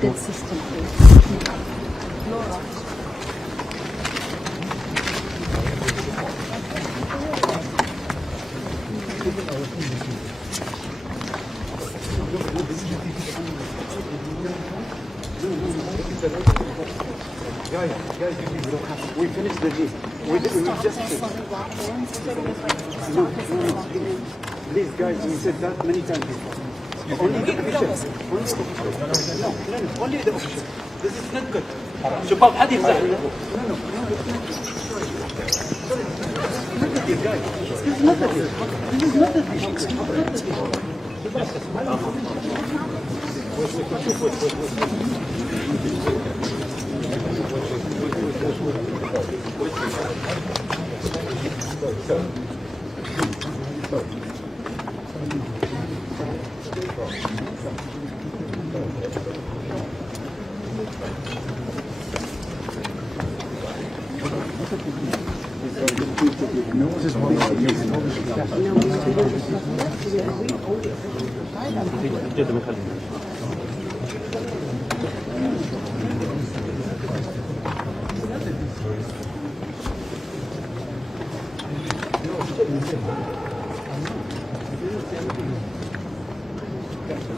guided system, please. Laura. Guys, we finished the deal. We just please, guys, we said that many times before. Only the official. Only the official. This is not good. شباب حد يمزح. No. Guys, this is not the deal. This is not the deal. This is not the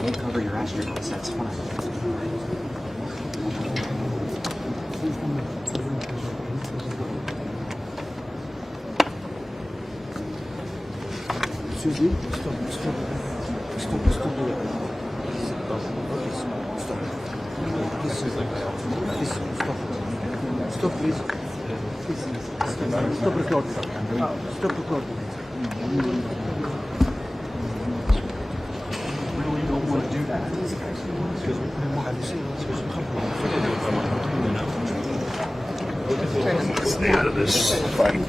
You cover your asteroids, that's fine. Excuse me? Stop. Stop, please. Stop recording. Stop recording. We don't want to do that. Stay out of this fight.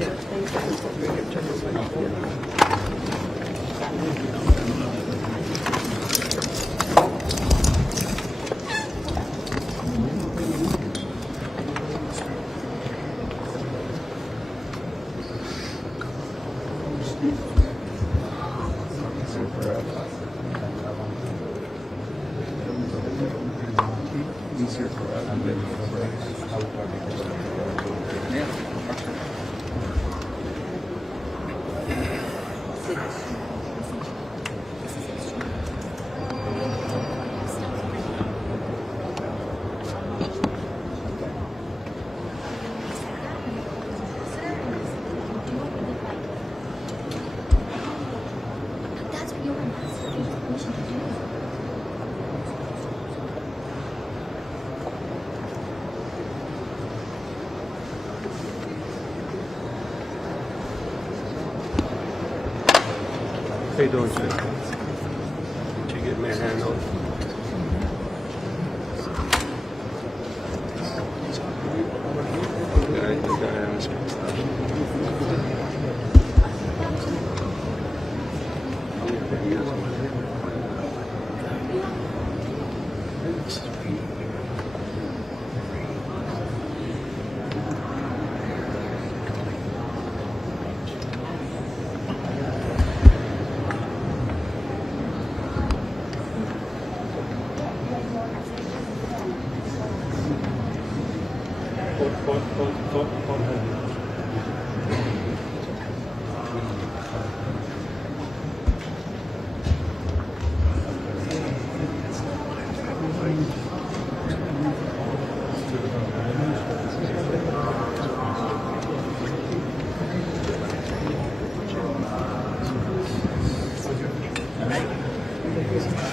How you doing, sir? Did you get my hand on?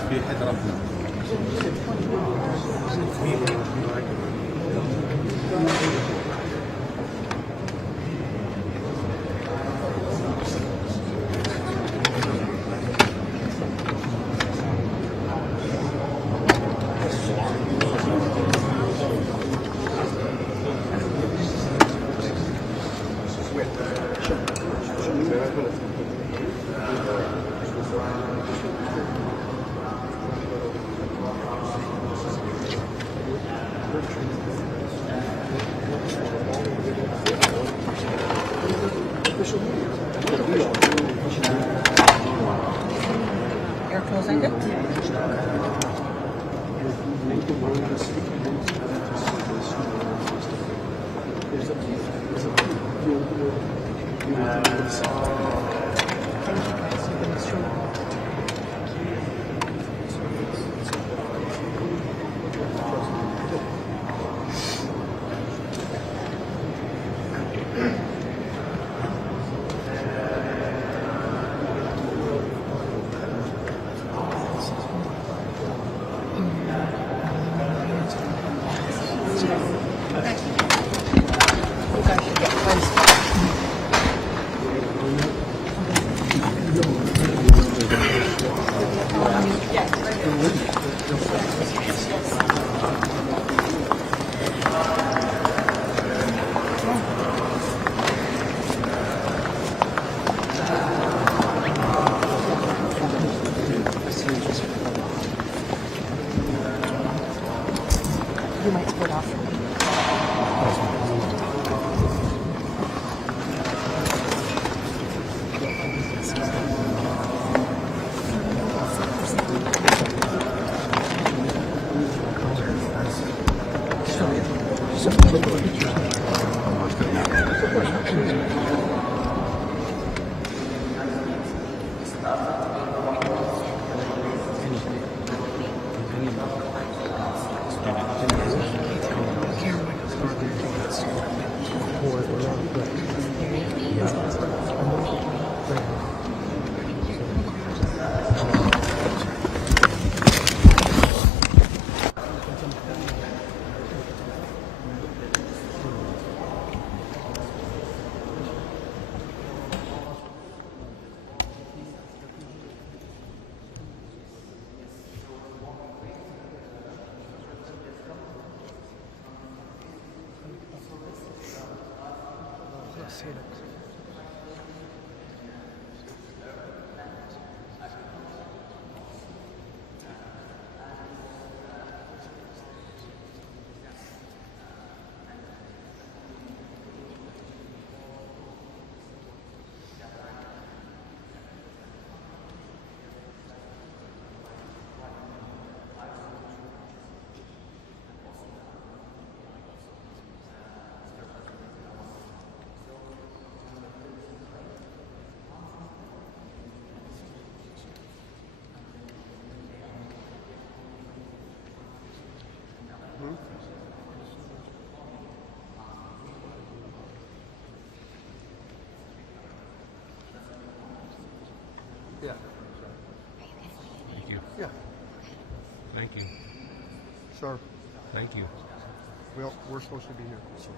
في حد ربنا You're closing it? Thank you guys. You've been extremely You guys should get close. You might split off from me. Yeah. Thank you. Yeah. Thank you. Sir. Thank you. Well, we're supposed to be here. So.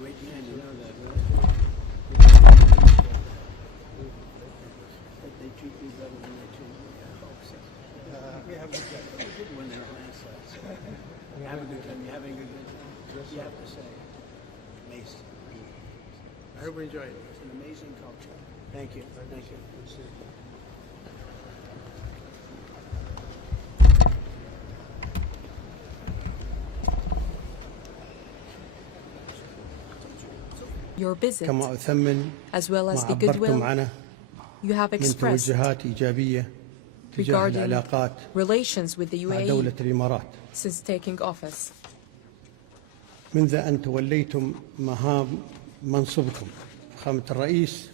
Great man, you know that, right? But they treat me better than they treat me. I hope so. We have a good time. We did win their last side, so have a good time. You're having a good time. You have to say, amazing. I hope you enjoy it. It's an amazing culture. Thank you. Thank you. Your visit, كما أثمن as well as ما the عبرتم goodwill عنه you have من expressed توجهات إيجابية تجاه regarding العلاقات relations with the مع دولة UAE الإمارات since taking office. منذ أن توليتم مهام منصبكم فخامة الرئيس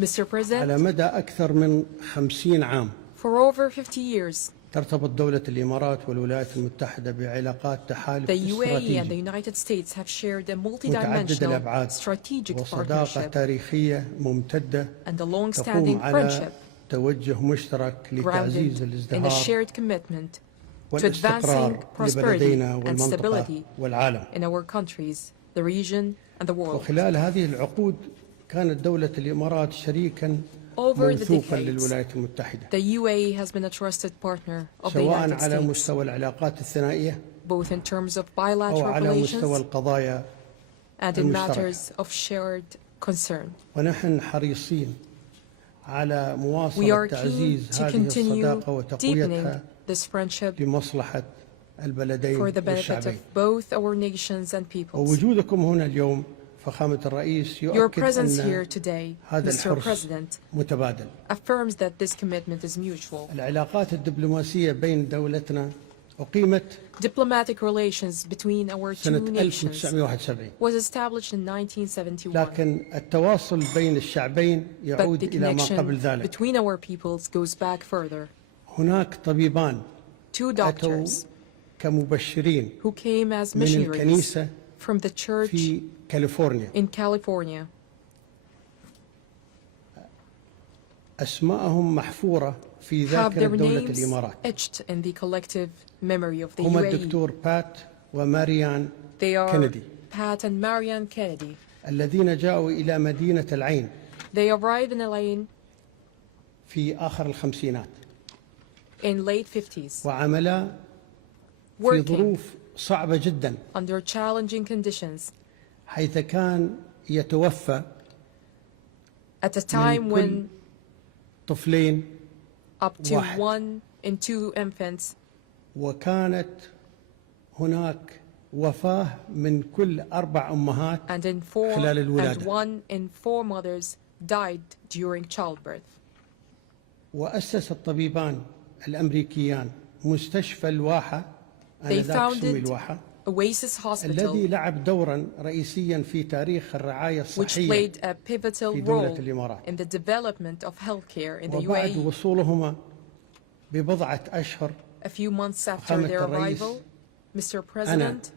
Mr. على President, مدى أكثر من 50 عام for over 50 years, ترتبط دولة الإمارات والولايات المتحدة بعلاقات تحالف the UAE and the استراتيجي United States have shared a متعدد multidimensional الأبعاد strategic وصداقة partnership تاريخية ممتدة and a تقوم long-standing على friendship توجه مشترك لتعزيز grounded in a الازدهار shared commitment to advancing والاستقرار prosperity لبلدينا and والمنطقة stability والعالم. in our countries, the region, and the world. وخلال هذه العقود كانت دولة الإمارات شريكا Over the موثوقا decades, للولايات المتحدة the UAE has been a trusted partner of the سواء United على States, مستوى العلاقات الثنائية both in terms of أو bilateral على مستوى relations القضايا and in المشتركة. matters of shared concern. ونحن حريصين على We مواصلة are keen تعزيز to هذه continue الصداقة وتقويتها deepening this friendship لمصلحة البلدين for the benefit والشعبين. of both our nations and peoples. ووجودكم هنا اليوم فخامة الرئيس Your يؤكد presence here أن today, هذا Mr. الحرص President, متبادل. affirms that this commitment is mutual. العلاقات الدبلوماسية بين دولتنا أقيمت Diplomatic relations between our two سنة nations 1971، was established in 1971, لكن التواصل بين الشعبين but يعود the إلى ما قبل connection ذلك. between our peoples goes back further. هناك طبيبان Two أتوا doctors كمبشرين who came as من missionaries الكنيسة from the church في كاليفورنيا. in California. أسماءهم محفورة في Have ذاكرة their دولة names الإمارات. etched in the collective memory of the هما UAE. الدكتور بات وماريان They are كينيدي Pat and Marianne Kennedy. الذين جاءوا إلى مدينة العين They arrived in Elaine في آخر الخمسينات in late 50s, وعملا في working ظروف صعبة جدا، under challenging conditions حيث كان يتوفى at a time من كل when طفلين، up to واحد. 1 in 2 infants, وكانت هناك وفاة من كل 4 أمهات and in 4 خلال and الولادة. 1 in 4 mothers died during childbirth. وأسس الطبيبان الأمريكيان مستشفى الواحة، They آنذاك سمي founded الواحة، Oasis الذي Hospital, لعب دورا رئيسيا في تاريخ الرعاية which الصحية played a pivotal في دولة role الإمارات. in the development of healthcare in the وبعد UAE. وصولهما ببضعة أشهر A few months after فخامة their الرئيس، arrival, Mr. أنا President,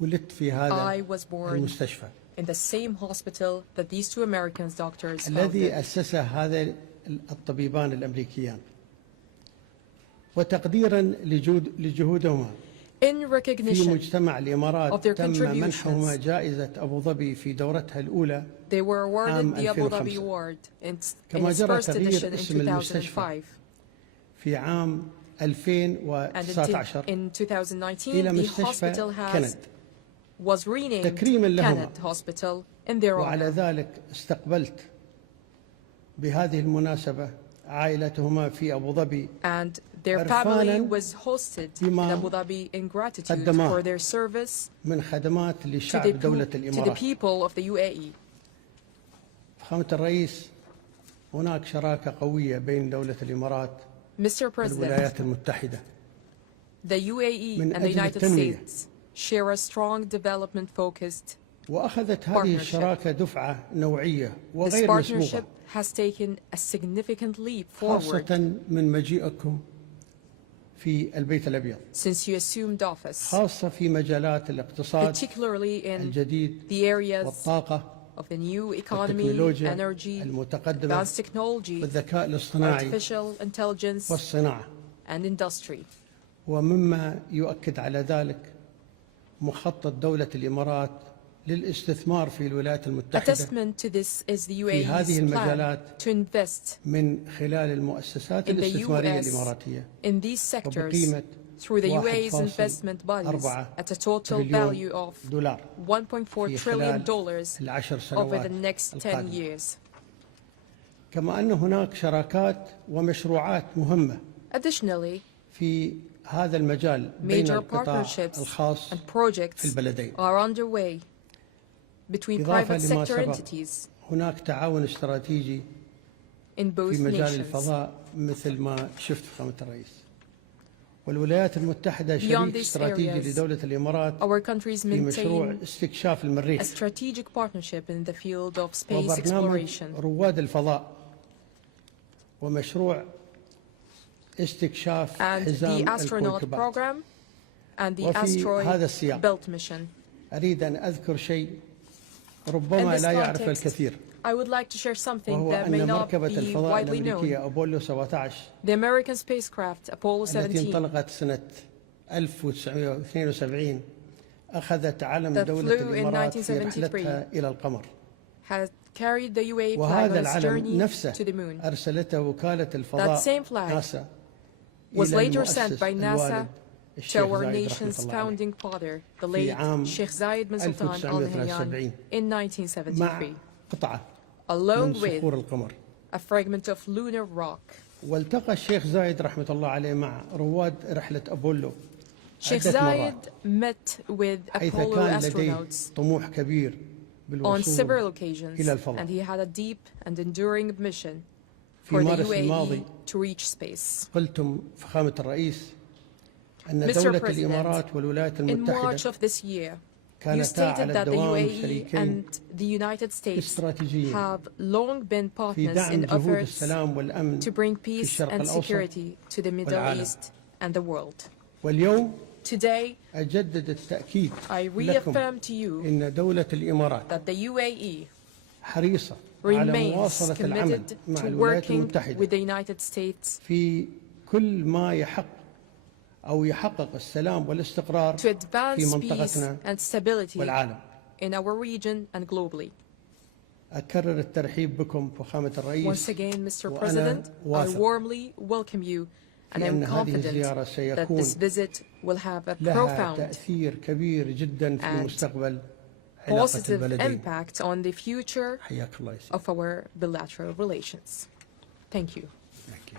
ولدت في هذا I was born المستشفى in the same hospital that these 2 American doctors الذي founded. أسسه هذا الطبيبان الأمريكيان، وتقديرا لجهودهما In في recognition مجتمع of الإمارات، their تم منحهما contributions, جائزة أبو ظبي في دورتها الأولى they were awarded عام the Abu Dhabi 2005. Award in كما its جرى first تغيير edition in اسم المستشفى 2005. في عام And 2019 in 2019, إلى the مستشفى hospital كند، was renamed تكريما لهما. Kenneth Hospital in their وعلى honor. ذلك استقبلت بهذه المناسبة عائلتهما في أبو ظبي And their عرفاناً family was hosted in بما Abu Dhabi in gratitude قدماه for their service من خدمات to لشعب the, دولة to the الإمارات. people of the UAE. فخامة الرئيس، هناك شراكة قوية بين دولة الإمارات Mr. President, والولايات المتحدة the UAE من and the أجل United التنمية. States share a strong development-focused. وأخذت هذه partnership. الشراكة دفعة نوعية This وغير مسبوقة، partnership has taken a significant leap forward خاصة من مجيئكم في البيت الأبيض، since you assumed office, خاصة في مجالات الاقتصاد particularly in الجديد the areas والطاقة of the new economy, والتكنولوجيا energy, المتقدمة advanced technology, والذكاء الاصطناعي artificial intelligence, والصناعة. and industry. ومما يؤكد على ذلك مخطط دولة الإمارات للاستثمار في الولايات A المتحدة testament to this is the في هذه UAE's plan المجالات to invest من خلال المؤسسات in the الاستثمارية US الإماراتية in these sectors وبقيمة through the UAE's 1.4 investment bodies at a total تريليون value of دولار $1.4 في trillion خلال العشر over سنوات the next 10 القادمة. years. كما أن هناك شراكات ومشروعات مهمة Additionally, في هذا المجال بين major القطاع partnerships الخاص and في projects البلدين. are underway between إضافة private لما sector سبق، entities هناك تعاون استراتيجي in both في مجال nations. الفضاء مثل ما شفت فخامة الرئيس. والولايات المتحدة شريك Beyond these استراتيجي areas, لدولة الإمارات our countries في مشروع maintain استكشاف a المريخ strategic partnership in the field of space وبرنامج exploration رواد الفضاء ومشروع استكشاف and حزام the astronaut الكويكبات. program and the وفي هذا السياق asteroid belt mission. أريد أن أذكر شيء In ربما this لا يعرف context, الكثير، I would like to share something وهو that may أن not مركبة be الفضاء widely known. الأمريكية أبولو 17 The American spacecraft Apollo التي 17 انطلقت سنة 1972 أخذت علم that دولة flew in الإمارات في 1973 رحلتها إلى القمر. has carried the UAE flag وهذا on its العلم journey نفسه to the moon. أرسلته وكالة That الفضاء same flag ناسا was إلى later sent المؤسس by NASA الوالد to الشيخ our زايد رحمة nation's الله عليه founding father, the في late عام Sheikh Zayed bin Sultan Al Nahyan 1973 in مع 1973, قطعة along من with صخور القمر. a fragment of lunar rock. والتقى الشيخ زايد رحمة الله عليه مع رواد رحلة أبولو Sheikh عدة مرات، Zayed met with حيث Apollo كان لديه astronauts طموح كبير on several بالوصول occasions, إلى الفضاء. and he had a deep and enduring mission في for the مارس UAE الماضي to reach space. قلتم فخامة الرئيس أن Mr. دولة President, الإمارات والولايات in March المتحدة of this year, you كانتا stated على that the الدوام UAE شريكين and the United States استراتيجيين have long been في partners دعم in جهود efforts السلام والأمن to bring في peace الشرق and الأوسط security to the Middle والعالم. East and the world. واليوم Today, أجدد التأكيد I لكم reaffirm to you إن دولة الإمارات that the UAE حريصة على remains مواصلة العمل committed مع to الولايات working المتحدة with the United States في كل ما يحقق السلام والاستقرار to في advance peace منطقتنا and stability والعالم. in our region and globally. أكرر الترحيب بكم فخامة الرئيس Once again, Mr. وأنا President, I واثق warmly welcome you, and I'm بأن هذه confident الزيارة that سيكون this visit will have a لها profound, تأثير كبير جدا في and مستقبل علاقة positive البلدين. impact on the future حياك الله يسلمك. of our bilateral relations. Thank you. Thank you.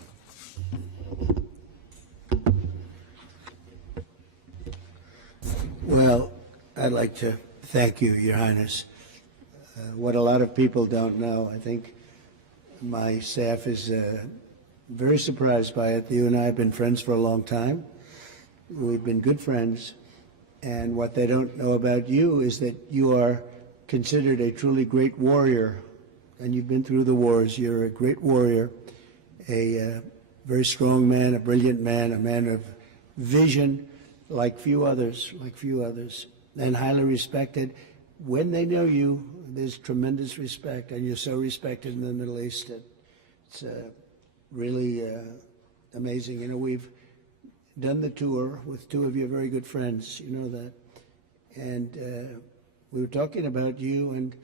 Well, I'd like to thank you, Your Highness. What a lot of people don't know, I think my staff is very surprised by it. You and I have been friends for a long time. We've been good friends. And what they don't know about you is that you are considered a truly great warrior. And you've been through the wars. You're a great warrior, a very strong man, a brilliant man, a man of vision, like few others, and highly respected. When they know you, there's tremendous respect, and you're so respected in the Middle East that it's really amazing. You know, we've done the tour with two of your very good friends, you know that, and we were talking about you, and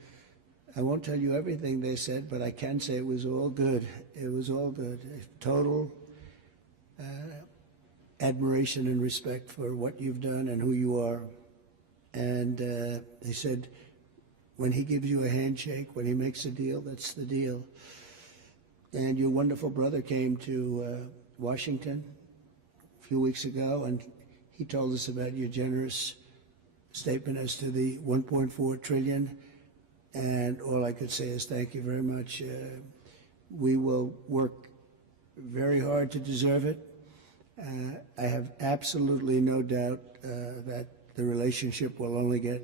I won't tell you everything they said, but I can say it was all good. It was all good. Total admiration and respect for what you've done and who you are. And they said, when he gives you a handshake, when he makes a deal, that's the deal. And your wonderful brother came to Washington a few weeks ago, and he told us about your generous statement as to the 1.4 trillion. And all I could say is thank you very much. We will work very hard to deserve it. I have absolutely no doubt that the relationship will only get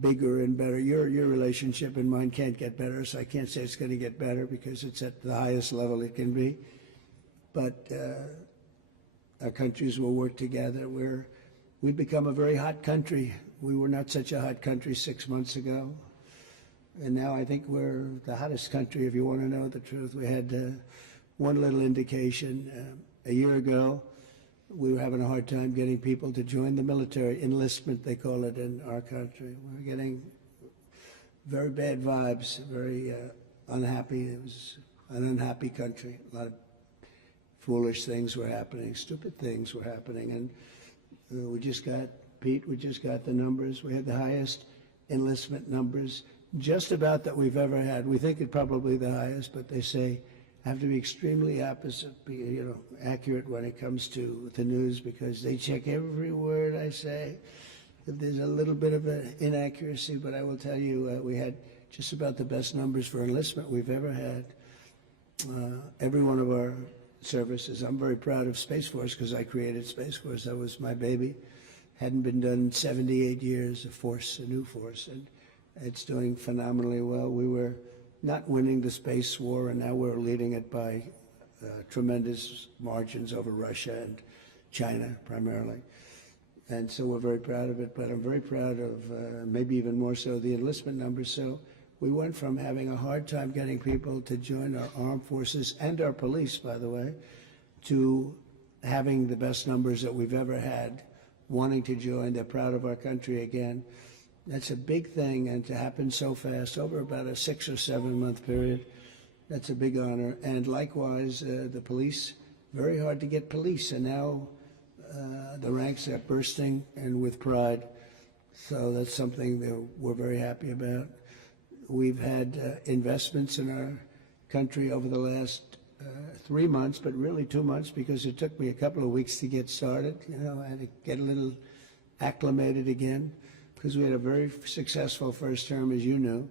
bigger and better. Your relationship and mine can't get better, so I can't say it's going to get better because it's at the highest level it can be. But our countries will work together. We've become a very hot country. We were not such a hot country 6 months ago. And now I think we're the hottest country, if you want to know the truth. We had one little indication. A year ago, we were having a hard time getting people to join the military, enlistment they call it in our country. We're getting very bad vibes, very unhappy. It was an unhappy country. A lot of foolish things were happening, stupid things were happening. And we just got the numbers. We had the highest enlistment numbers just about that we've ever had. We think it's probably the highest, but they say have to be extremely accurate when it comes to the news because they check every word I say. If there's a little bit of an inaccuracy, but I will tell you, we had just about the best numbers for enlistment we've ever had. Every one of our services. I'm very proud of Space Force because I created Space Force. That was my baby. Hadn't been done in 78 years, a new force, and it's doing phenomenally well. We were not winning the space war, and now we're leading it by tremendous margins over Russia and China primarily. And so we're very proud of it, but I'm very proud of maybe even more so the enlistment numbers. So we went from having a hard time getting people to join our armed forces and our police, by the way, to having the best numbers that we've ever had, wanting to join. They're proud of our country again. That's a big thing, and to happen so fast, over about a 6 or 7 month period, that's a big honor. And likewise, the police, very hard to get police, and now the ranks are bursting and with pride. So that's something that we're very happy about. We've had investments in our country over the last 3 months, but really 2 months because it took me a couple of weeks to get started. You know, I had to get a little acclimated again. because we had a very successful first term, as you knew.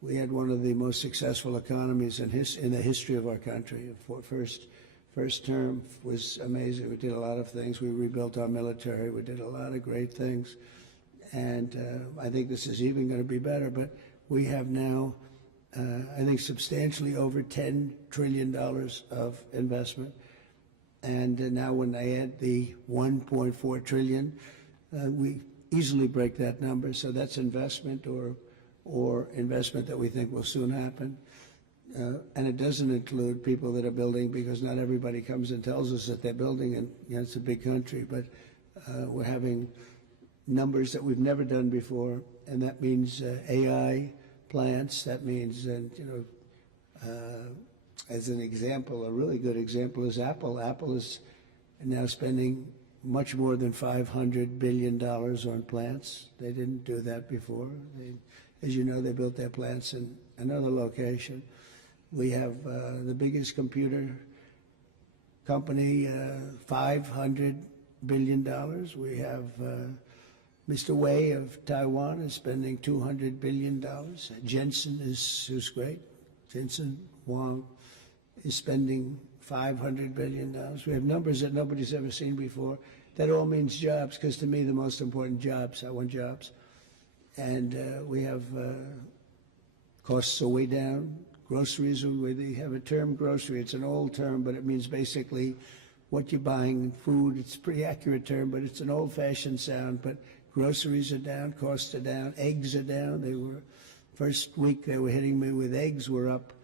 We had one of the most successful economies in the history of our country. First term was amazing. We did a lot of things. We rebuilt our military. We did a lot of great things. And I think this is even going to be better. But we have now, I think, substantially over $10 trillion of investment. And now when I add the 1.4 trillion, we easily break that number. So that's investment or investment that we think will soon happen. And it doesn't include people that are building, because not everybody comes and tells us that they're building, and it's a big country. But we're having numbers that we've never done before, and that means AI plants. That means, as an example, a really good example is Apple. Apple is now spending much more than $500 billion on plants. They didn't do that before. As you know, they built their plants in another location. We have the biggest computer company, $500 billion. We have Mr. Wei of Taiwan is spending $200 billion. Jensen who's great. Jensen Huang is spending $500 billion. We have numbers that nobody's ever seen before. That all means jobs, because to me the most important jobs, I want jobs. And we have costs are way down. Groceries, we have a term grocery. It's an old term, but it means basically what you're buying, food. It's a pretty accurate term, but it's an old-fashioned sound. But groceries are down, costs are down, eggs are down. They were, first week they were hitting me with eggs were up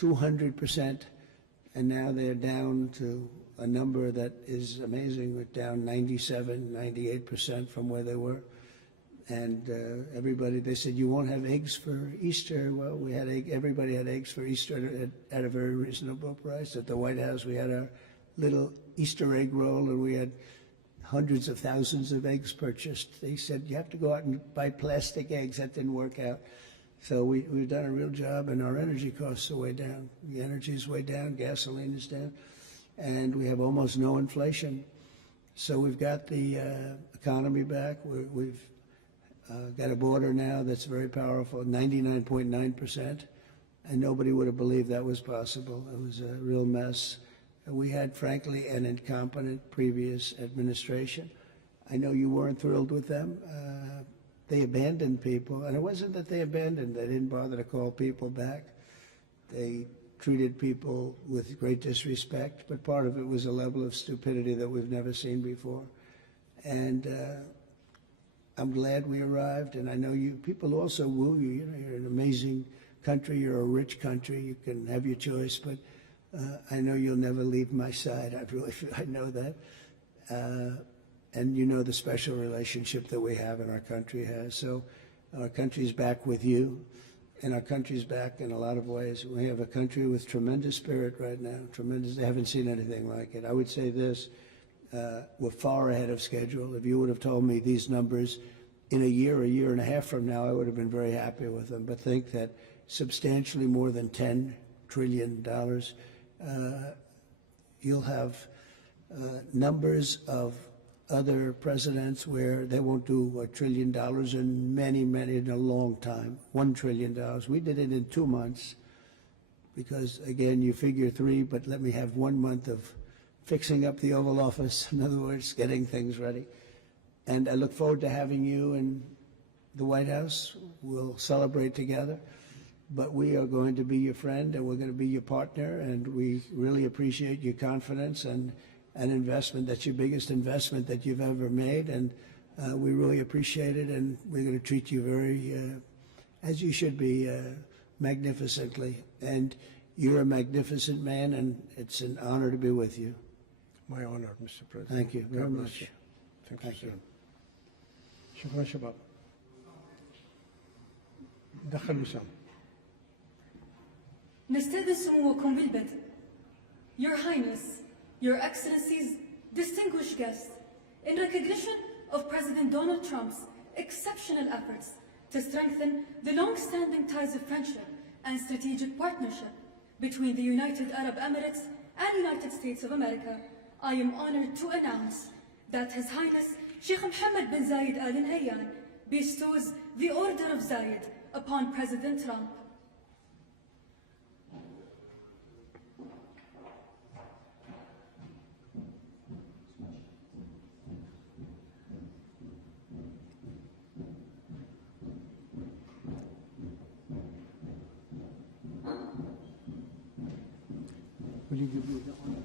200%, and now they're down to a number that is amazing. We're down 97, 98% from where they were. And everybody, they said, you won't have eggs for Easter. Well, we had everybody had eggs for Easter at a very reasonable price. At the White House, we had our little Easter egg roll, and we had hundreds of thousands of eggs purchased. They said, you have to go out and buy plastic eggs. That didn't work out. So we've done a real job, and our energy costs are way down. The energy is way down, gasoline is down, and we have almost no inflation. So we've got the economy back. We've got a border now that's very powerful, 99.9%, and nobody would have believed that was possible. It was a real mess. We had, frankly, an incompetent previous administration. I know you weren't thrilled with them. They abandoned people, and it wasn't that they abandoned. They didn't bother to call people back. They treated people with great disrespect, but part of it was a level of stupidity that we've never seen before. And I'm glad we arrived, and I know you people also woo you. You know, you're an amazing country. You're a rich country. You can have your choice, but I know you'll never leave my side. I know that. And you know the special relationship that we have and our country has. So our country's back with you, and our country's back in a lot of ways. We have a country with tremendous spirit right now, tremendous. They haven't seen anything like it. I would say this, we're far ahead of schedule. If you would have told me these numbers in a year and a half from now, I would have been very happy with them. But think that substantially more than $10 trillion, you'll have numbers of other presidents where they won't do $1 trillion in a long time, $1 trillion. We did it in 2 months because, again, you figure 3, but let me have 1 month of fixing up the Oval Office, in other words, getting things ready. And I look forward to having you in the White House. We'll celebrate together, but we are going to be your friend and we're going to be your partner, and we really appreciate your confidence and an investment. That's your biggest investment that you've ever made, and we really appreciate it, and we're going to treat you very, as you should be, magnificently. And you're a magnificent man, and it's an honor to be with you. My honor, Mr. President. Thank you very God bless much. you. Thank you, Thank you. شكرا شباب. دخل وسام. نستأذن سموكم بالبدء. Your Highness, Your Excellencies, distinguished guests, in recognition of President Donald Trump's exceptional efforts to strengthen the long-standing ties of friendship and strategic partnership between the United Arab Emirates and United States of America, I am honored to announce that His Highness Sheikh Mohammed bin Zayed Al Nahyan, bestows the Order of Zayed upon President Trump. Will you give me the honor?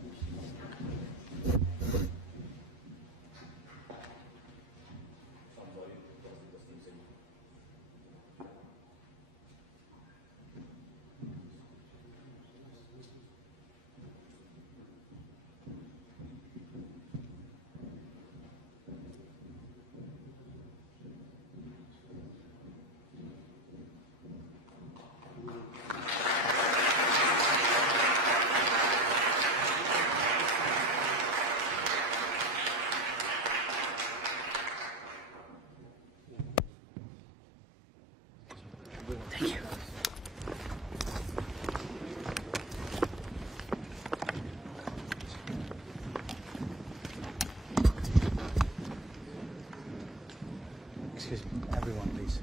Excuse me, everyone, please.